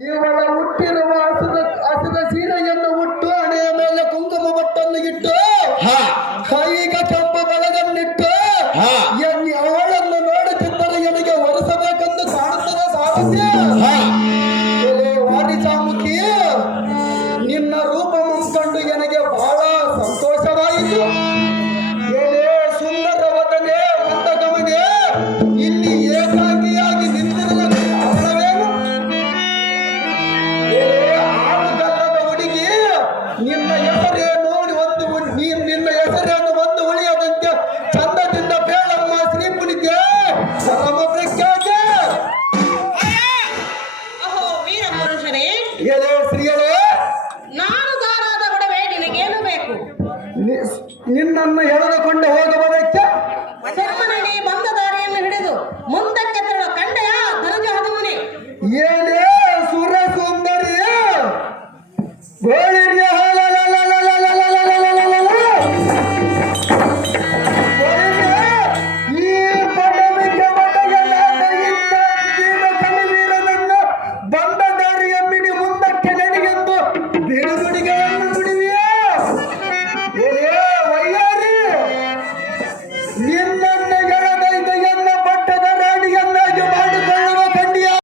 ಇವಳ ಹುಟ್ಟಿರುವ ಹಸಿದ ಸೀರೆಯನ್ನು ಉಟ್ಟು ಹಣೆಯ ಮೇಲೆ ಕುಂಕುಮ ಬಟ್ಟನ್ನು ಇಟ್ಟು ಕೈಗೆ ಕೆಂಪು ಬೆಳಗನ್ನಿಟ್ಟು ಅವಳನ್ನು ನೋಡುತ್ತಿದ್ದರೆ ನನಗೆ ಒರೆಸಬೇಕೆಂದು ಕಾಣುತ್ತದೆ ಸಾರಥ್ಯ. ವಾರಿಸಾಮುಖಿ, ನಿನ್ನ ರೂಪ ಕಂಡು ನನಗೆ ಬಹಳ ಸಂತೋಷವಾಯಿತು. ಸುಂದರ ವದನೆ ಮಂದಗಮನೆ, ಇಲ್ಲಿ ಏಕಾಂಗಿಯಾಗಿ ನಿಂತಿರಲು ಕಾರಣವೇನು? ಆಳುಗಲ್ಲದ ಹುಡುಗಿ, ನಿನ್ನ ಹೆಸರೇನು ನಿನ್ನ ಹೆಸರೇನು ಒಂದು ಉಳಿಯದಂತೆ ಚಂದದಿಂದ ಬೇಳಮ್ಮ ಶ್ರೀ ಪುನಿಗೆ ಪರಮ ಪ್ರಖ್ಯಾತ. ಅಹೋ ವೀರ ಪುರುಷರೇ, ಎಲೆ ಶ್ರೀಯರೇ, ನಾನು ದಾರಾದ ಒಡವೆ ನಿನಗೇನು ಬೇಕು? ನಿನ್ನನ್ನು ಎಳೆದುಕೊಂಡು ಹೋಗಿ